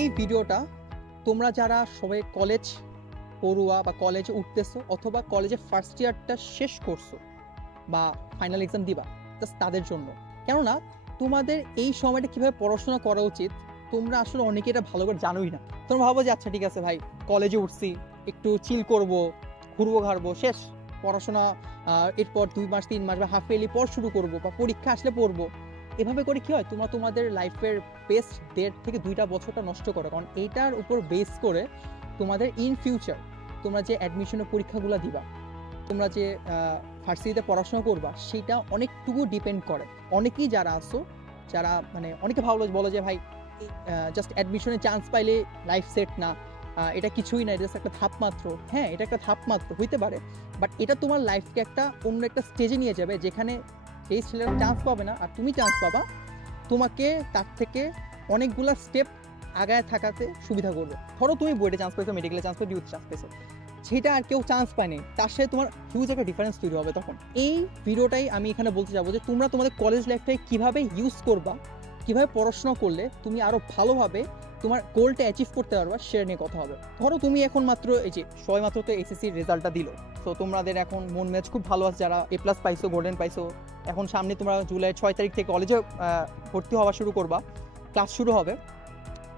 এই ভিডিওটা তোমরা যারা সবাই কলেজ পড়ুয়া বা কলেজে উঠতেছো অথবা কলেজে ফার্স্ট ইয়ারটা শেষ করছো বা ফাইনাল এক্সাম দিবা, জাস্ট তাদের জন্য। কেননা তোমাদের এই সময়টা কীভাবে পড়াশোনা করা উচিত তোমরা আসলে অনেকে এটা ভালো করে জানোই না। তোমরা ভাবো যে আচ্ছা ঠিক আছে ভাই, কলেজে উঠছি, একটু চিল করব, ঘুরবো ঘাড়বো, শেষ পড়াশোনা, এরপর 2 মাস 3 মাস বা হাফ ইয়ারলি পর শুরু করবো বা পরীক্ষা আসলে পড়বো। এভাবে করে কি হয়, তোমরা তোমাদের লাইফের বেস্ট 1.5 থেকে 2টা বছরটা নষ্ট করো। কারণ এইটার উপর বেস করে তোমাদের ইন ফিউচার তোমরা যে অ্যাডমিশনের পরীক্ষাগুলো দিবা, তোমরা যে ভার্সিটিতে পড়াশোনা করবা, সেটা অনেকটুকু ডিপেন্ড করে। অনেকেই যারা আসো, যারা মানে অনেকে ভালো বলো যে ভাই জাস্ট অ্যাডমিশনে চান্স পাইলে লাইফ সেট না, এটা কিছুই না, এটা একটা ধাপ মাত্র। হ্যাঁ, এটা একটা ধাপ মাত্র হইতে পারে, বাট এটা তোমার লাইফকে একটা অন্য একটা স্টেজে নিয়ে যাবে, যেখানে সেই ছেলেরা চান্স পাবে না আর তুমি চান্স পাবা। তোমাকে তার থেকে অনেকগুলো স্টেপ আগায় থাকাতে সুবিধা করবে। ধরো তুমি বোর্ডে চান্স পেয়েছো, মেডিকেলে চান্স পেয়েছো, ডিউতে চান্স পেয়েছো, সেটা আর কেউ চান্স পায়নি, তার সাথে তোমার হিউজ একটা ডিফারেন্স তৈরি হবে। তখন এই ভিডিওটাই আমি এখানে বলতে যাবো যে তোমরা তোমাদের কলেজ লাইফটাই কীভাবে ইউজ করবা, কীভাবে পড়াশোনা করলে তুমি আরও ভালোভাবে তোমার গোলটা অ্যাচিভ করতে পারবা, সেটা নিয়ে কথা হবে। ধরো তুমি এখন মাত্র এই যে সবেমাত্র তো এসএসসির রেজাল্টটা দিল, তো তোমাদের এখন মন মেজাজ খুব ভালো আছে, যারা A+ পাইছো, গোল্ডেন পাইছো। এখন সামনে তোমরা জুলাই 6 তারিখ থেকে কলেজে ভর্তি হওয়া শুরু করবা, ক্লাস শুরু হবে।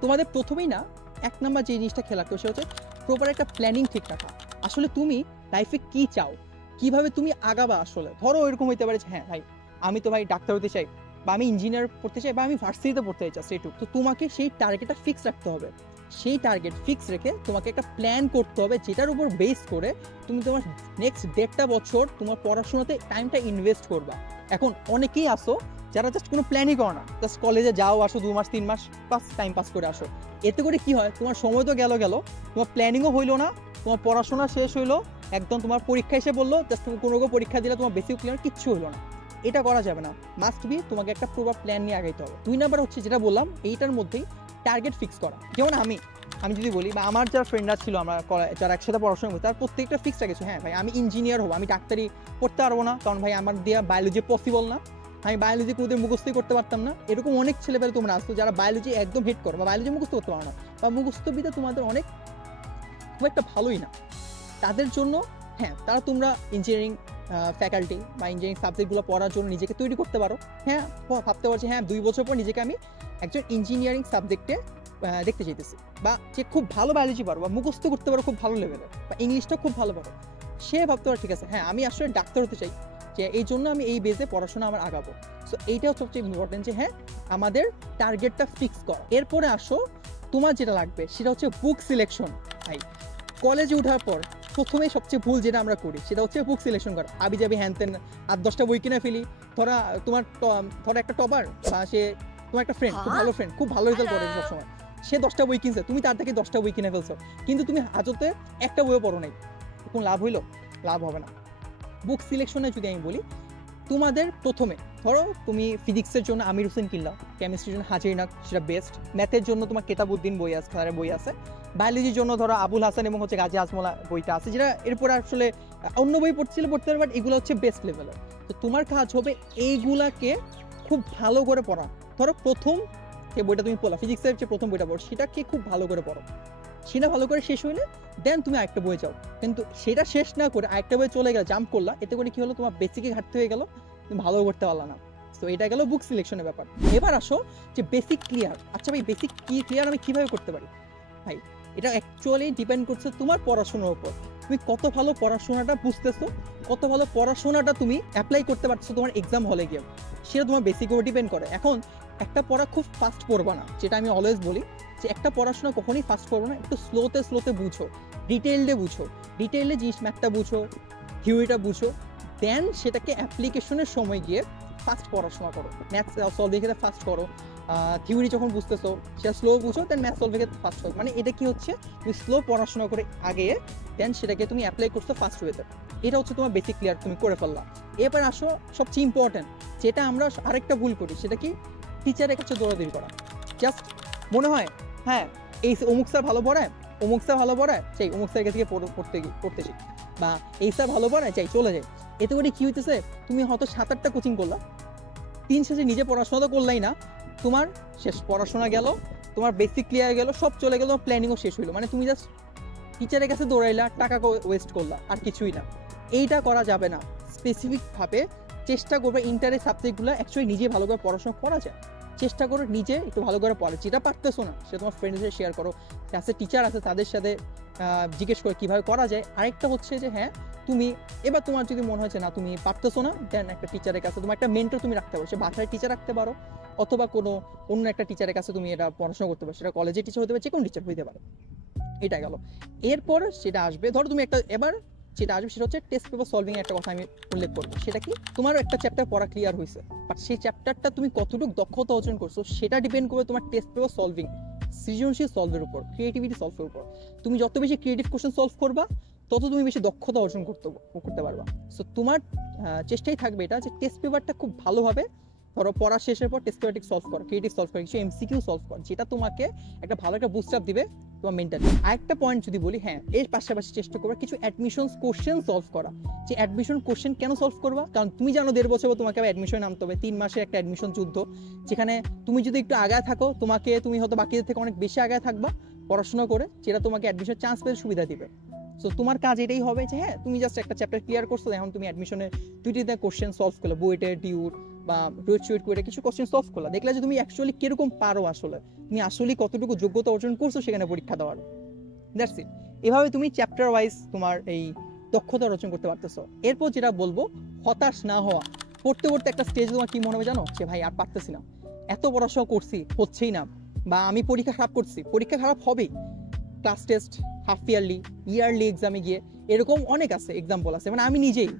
তোমাদের প্রথমেই না 1 নাম্বার যে জিনিসটা খেলা কেউ, সেটা হচ্ছে প্রপার একটা প্ল্যানিং ঠিক রাখা। আসলে তুমি লাইফে কি চাও, কিভাবে তুমি আগাবা। আসলে ধরো এরকম হইতে পারে যে হ্যাঁ ভাই, আমি তো ভাই ডাক্তার হতে চাই, বা আমি ইঞ্জিনিয়ার পড়তে চাই, বা আমি ভার্সিটিতে পড়তে চাই, সেটুকু। তো তোমাকে সেই টার্গেটটা ফিক্স রাখতে হবে। সেই টার্গেট ফিক্স রেখে তোমাকে একটা প্ল্যান করতে হবে, যেটার উপর বেস করে তুমি তোমার নেক্সট 1.5 বছর তোমার পড়াশোনাতে টাইমটা ইনভেস্ট করবা। এখন অনেকেই আসো যারা জাস্ট কোনো প্ল্যানই করো না, জাস্ট কলেজে যাও, আসো 2 মাস 3 মাস টাইম পাস করে আসো। এতে করে কি হয়, তোমার সময় তো গেল, তোমার প্ল্যানিংও হইলো না, তোমার পড়াশোনা শেষ হইলো, একদম তোমার পরীক্ষা এসে বললো, জাস্ট তুমি কোনো পরীক্ষা দিলে তোমার বেসিক ক্লিয়ার কিচ্ছু হলো না। এটা করা যাবে না। মাস্ট বি তোমাকে একটা প্রপার প্ল্যান নিয়ে আগাইতে হবে। 2 নাম্বার হচ্ছে যেটা বললাম, এইটার মধ্যেই টার্গেট ফিক্স করা। যেমন আমি যদি বলি, বা আমার যারা ফ্রেন্ডরা ছিল, আমরা যারা একসাথে পড়াশোনা করি, তার প্রত্যেকটা ফিক্স রাখেছে, হ্যাঁ ভাই আমি ইঞ্জিনিয়ার হবো, আমি ডাক্তারি পড়তে পারবো না, কারণ ভাই আমার দেওয়া বায়োলজি পসিবল না, আমি বায়োলজি কোনোদিন মুখস্থই করতে পারতাম না। এরকম অনেক ছেলেপেলে তোমরা আসতো যারা বায়োলজি একদম হিট করো, বা বায়োলজি মুখস্থ করতে পারো না, বা মুখস্থবিদ্যা তোমাদের অনেক খুব একটা ভালোই না। তাদের জন্য হ্যাঁ, তারা তোমরা ইঞ্জিনিয়ারিং ফ্যাকাল্টি বা ইঞ্জিনিয়ারিং সাবজেক্টগুলো পড়ার জন্য নিজেকে তৈরি করতে পারো। হ্যাঁ, ভাবতে পারছি হ্যাঁ 2 বছর পর নিজেকে আমি একজন ইঞ্জিনিয়ারিং সাবজেক্টে দেখতে চাইতেছি, বা যে খুব ভালো বায়োলজি পারো বা মুখস্থ করতে পারো খুব ভালো লেভেলের, বা ইংলিশটা খুব ভালো পারো, সে ভাবতে পারো ঠিক আছে হ্যাঁ আমি আসলে ডাক্তার হতে চাই, যে এই জন্য আমি এই বেসে পড়াশোনা আমার আগাবো। সো এইটাও সবচেয়ে ইম্পর্টেন্ট, যে হ্যাঁ আমাদের টার্গেটটা ফিক্স করা। এরপরে আসো তোমার যেটা লাগবে, সেটা হচ্ছে বুক সিলেকশন। ভাই কলেজে ওঠার পর প্রথমেই সবচেয়ে ভুল যেটা আমরা করি, সেটা হচ্ছে বুক সিলেকশন করা। আবি যাবি হ্যান তেন 8-10টা বই কিনে ফেলি। ধরো একটা টপার, বা সে তোমার একটা ফ্রেন্ড, খুব ভালো ফ্রেন্ড, খুব ভালো রেজাল্ট করে সবসময়, সে 10টা বই কিনছে, তুমি তার থেকে 10টা বই কিনে ফেলছো, কিন্তু তুমি আজতে একটা বইও পড়ো নাই। কোন লাভ হইলো? লাভ হবে না। বুক সিলেকশনে যদি আমি বলি, তোমাদের প্রথমে ধরো তুমি ফিজিক্সের জন্য আমির হোসেন কিনলাম, কেমিস্ট্রির জন্য হাজিরনাক, সেটা বেস্ট। ম্যাথের জন্য তোমার কেতাবুদ্দিন বই আছে, তাদের বই আছে। বায়োলজির জন্য ধরো আবুল হাসান এবং হচ্ছে গাজী আজমলা বইটা আছে, যেটা এরপরে আসলে অন্য বই পড়তে পারে, বাট এগুলো হচ্ছে বেস্ট লেভেলের। তো তোমার কাজ হবে এইগুলাকে খুব ভালো করে পড়া। ধরো প্রথম যে বইটা তুমি পড়লা, ফিজিক্সের যে প্রথম বইটা পড়ো, সেটাকে খুব ভালো করে পড়ো। সেটা ভালো করে শেষ হইলে দেন তুমি আরেকটা বই যাও। কিন্তু সেটা শেষ না করে আরেকটা বই চলে গেলে, জাম্প করলা, এতে করে কি হলো, তোমার বেসিকে ঘাটতি হয়ে গেল, তুমি ভালো করতে পারলা না। তো এটা গেল বুক সিলেকশনের ব্যাপার। এবার আসো যে বেসিক ক্লিয়ার। আচ্ছা ভাই বেসিক কি ক্লিয়ার আমি কিভাবে করতে পারি? ভাই এটা অ্যাকচুয়ালি ডিপেন্ড করছে তোমার পড়াশোনার উপর। তুমি কত ভালো পড়াশোনাটা বুঝতেছো, কত ভালো পড়াশোনাটা তুমি অ্যাপ্লাই করতে পারছো তোমার এক্সাম হলে গিয়ে, সেটা তোমার বেসিক উপর ডিপেন্ড করে। এখন একটা পড়া খুব ফাস্ট পড়বা না, যেটা আমি অলওয়েজ বলি, যে একটা পড়াশোনা কখনই ফাস্ট পড়বো না, একটু স্লোতে বুঝো, ডিটেইলডে বুঝো, ডিটেইলডে জিনিস ম্যাথটা বুঝো, থিওরিটা বুঝো, দেন সেটাকে অ্যাপ্লিকেশনের সময় গিয়ে ফাস্ট পড়াশোনা করো। ম্যাথ সলভিং ক্ষেত্রে ফাস্ট করো, থিওরি যখন বুঝতেছো সেটা স্লো বুঝো, দেন ম্যাথ সলভিং ক্ষেত্রে ফাস্ট করো। মানে এটা কি হচ্ছে, তুমি স্লো পড়াশোনা করে আগে, দেন সেটাকে তুমি অ্যাপ্লাই করছো ফাস্ট ওয়েতে। এটা হচ্ছে তোমার বেসিক ক্লিয়ার, তুমি করে ফেললা। এবার আসো সবচেয়ে ইম্পর্টেন্ট, যেটা আমরা আরেকটা ভুল করি, সেটা কি টিচারের কাছে দৌড়াদৌড়ি করা। জাস্ট মনে হয় হ্যাঁ এই অমুক স্যার ভালো পড়ায়, অমুক স্যার ভালো পড়ায়, চাই অমুক স্যারের কাছে পড়তে চাই, বা এই স্যার ভালো পড়ায়, চাই চলে যায়। এতে করে কি হইতেছে, তুমি হয়তো 7-8টা কোচিং করলা, 3 শেষে নিজে পড়াশোনা তো করলাই না, তোমার শেষ, পড়াশোনা গেল, তোমার বেসিক ক্লিয়ার গেল, সব চলে গেল, তোমার প্ল্যানিংও শেষ হইলো, মানে তুমি জাস্ট টিচারের কাছে দৌড়াইলা, টাকা ওয়েস্ট করলা, আর কিছুই না। এইটা করা যাবে না। স্পেসিফিকভাবে চেষ্টা করবে ইন্টারের সাবজেক্টগুলো অ্যাকচুয়ালি নিজে ভালো করে পড়াশোনা করা যায়, চেষ্টা করো নিজে একটু ভালো করে পড়ে। যেটা পারতেছো না সেটা তোমার ফ্রেন্ডসদের শেয়ার করো, ক্লাসে টিচার আছে তাদের সাথে জিজ্ঞেস করে কীভাবে করা যায়। আরেকটা হচ্ছে যে হ্যাঁ, তুমি এবার তোমার যদি মনে হচ্ছে না তুমি পারতেছো না, দেন একটা টিচারের কাছে, তোমার একটা মেন্টর তুমি রাখতে পারো, সে বাসায় টিচার রাখতে পারো, অথবা কোনো অন্য একটা টিচারের কাছে তুমি এটা পড়াশোনা করতে পারো, সেটা কলেজের টিচার হতে পারে, যে কোনো টিচার হতে পারে। এটা গেল। এরপর সেটা আসবে, ধরো তুমি একটা, এবার যেটা আসবে সেটা হচ্ছে টেস্ট পেপার সলভিং। একটা কথা আমি উল্লেখ করবো, সেটা কি, তোমার একটা চ্যাপ্টার পড়া ক্লিয়ার হয়েছে, বাট সেই চ্যাপ্টারটা তুমি কতটুকু দক্ষতা অর্জন করছো সেটা ডিপেন্ড করবে তোমার টেস্ট পেপার সলভিং, সৃজনশীল সলভের উপর, ক্রিয়েটিভিটি সলভের উপর। তুমি যত বেশি ক্রিয়েটিভ কোশ্চেন সলভ করবা, তত তুমি বেশি দক্ষতা অর্জন করতে পারবা। সো তোমার চেষ্টাই থাকবে এটা যে টেস্ট পেপারটা খুব ভালোভাবে, ধরো পড়া শেষের পর টেস্ট পেপারটি সলভ করো, ক্রিয়েটিভ সলভ করো, কিছু এমসিকিউ সলভ করো, যেটা তোমাকে একটা ভালো একটা বুস্ট আপ দিবে তোমার মেন্টালি। আরেকটা পয়েন্ট যদি বলি, হ্যাঁ, এর পাশাপাশি চেষ্টা করবা কিছু অ্যাডমিশন কোশ্চেন সলভ করা। যে অ্যাডমিশন কোশ্চেন কেন সলভ করবা, কারণ তুমি জানো 1.5 বছর তোমাকে আবার অ্যাডমিশন নামতে হবে, 3 মাসের একটা অ্যাডমিশন যুদ্ধ, যেখানে তুমি যদি একটু আগায় থাকো, তুমি হয়তো বাকিদের থেকে অনেক বেশি আগায় থাকবা পড়াশোনা করে, যেটা তোমাকে অ্যাডমিশন চান্স পেতে সুবিধা দিবে। সো তোমার কাজ এটাই হবে যে হ্যাঁ, তুমি জাস্ট একটা চ্যাপ্টার ক্লিয়ার করছো, এখন তুমি অ্যাডমিশনের 2টা কোশ্চেন সলভ করলে, বুয়েটের, ডিউর বা রুয়েট করে কিছু কোশ্চেন সলভ করলা, দেখলে যে তুমি অ্যাকচুয়ালি কিরকম পারো, আসলে তুমি আসলে কতটুকু যোগ্যতা অর্জন করছো সেখানে পরীক্ষা দেওয়ার। That's it. এভাবে তুমি চ্যাপ্টার ওয়াইজ তোমার এই দক্ষতা অর্জন করতে পারতেছো। এরপর যেটা বলবো, হতাশ না হওয়া। পড়তে পড়তে একটা স্টেজ তোমার কি মনে হবে জানো, যে ভাই আর পারতেছি না, এত পড়াশোনা করছি, হচ্ছেই না, বা আমি পরীক্ষা খারাপ করছি, পরীক্ষা খারাপ হবেই, ক্লাস টেস্ট, হাফ ইয়ারলি এক্সামে গিয়ে এরকম অনেক আছে, এক্সাম্পল আছে। মানে আমি নিজেই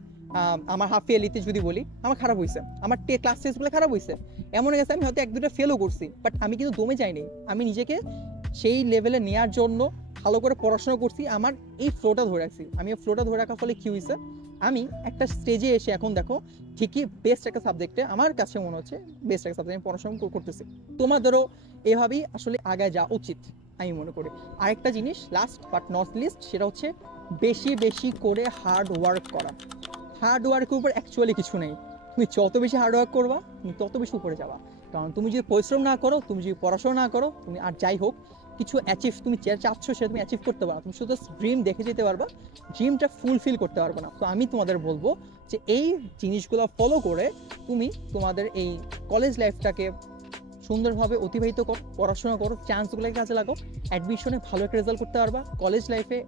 আমার হাফ ইয়ারলিতে যদি বলি, আমার খারাপ হয়েছে, আমার ক্লাস টেস্টগুলো খারাপ হয়েছে, এমন হয়ে গেছে আমি হয়তো 1-2টা ফেলও করছি, বাট আমি কিন্তু দমে যাইনি, আমি নিজেকে সেই লেভেলে নেওয়ার জন্য ভালো করে পড়াশোনা করছি, আমার এই ফ্লোটা ধরে রাখছি। আমি এই ফ্লোটা ধরে রাখার ফলে কী হয়েছে, আমি একটা স্টেজে এসে এখন দেখো ঠিকই বেস্ট একটা সাবজেক্টে, আমার কাছে মনে হচ্ছে বেস্ট একটা সাবজেক্ট আমি পড়াশোনা করতেছি। তোমাদেরও এভাবেই আসলে আগায় যাওয়া উচিত আমি মনে করি। আরেকটা জিনিস, লাস্ট বাট নট লিস্ট, সেটা হচ্ছে বেশি বেশি করে হার্ড ওয়ার্ক করা। হার্ড ওয়ার্কের উপর অ্যাকচুয়ালি কিছু নেই, তুমি যত বেশি হার্ড ওয়ার্ক করবা তুমি তত বেশি উপরে যাবা। কারণ তুমি যদি পরিশ্রম না করো, তুমি যদি পড়াশোনা না করো, তুমি আর যাই হোক কিছু অ্যাচিভ তুমি চাচ্ছ সেটা তুমি অ্যাচিভ করতে পারো, তুমি শুধু ড্রিম দেখে যেতে পারবা, ড্রিমটা ফুলফিল করতে পারবে না। তো আমি তোমাদের বলবো যে এই জিনিসগুলো ফলো করে তুমি তোমাদের এই কলেজ লাইফটাকে সুন্দরভাবে অতিবাহিত করো, পড়াশোনা করো, চান্সগুলোকে কাজে লাগাও, অ্যাডমিশনে ভালো একটা রেজাল্ট করতে পারবা, কলেজ লাইফে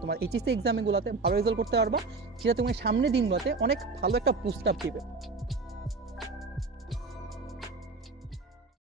তোমার এইচএসসি এক্সামগুলোতে ভালো রেজাল্ট করতে পারবা, সেটা তোমার সামনের দিনগুলোতে অনেক ভালো একটা বুস্ট আপ দিবে।